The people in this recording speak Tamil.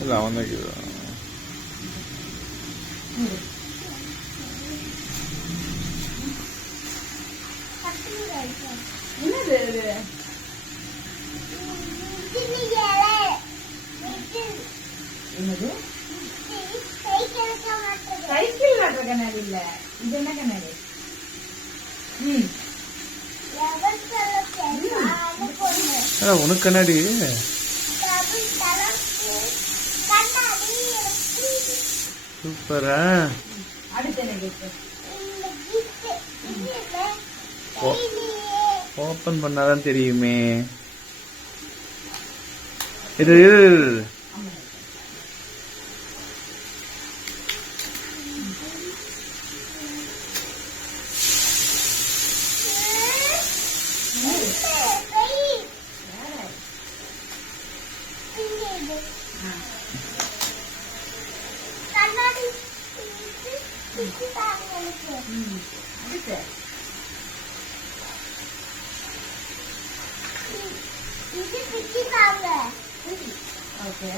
இல்ல அவன் தான் என்னது சைக்கிள் நடுற கண்ணாடி இல்ல, இது என்ன கண்ணாடி? உனக்கு கண்ணாடி சூப்பரா. ஓபன் பண்ணாதான் தெரியுமே. இது ஓகே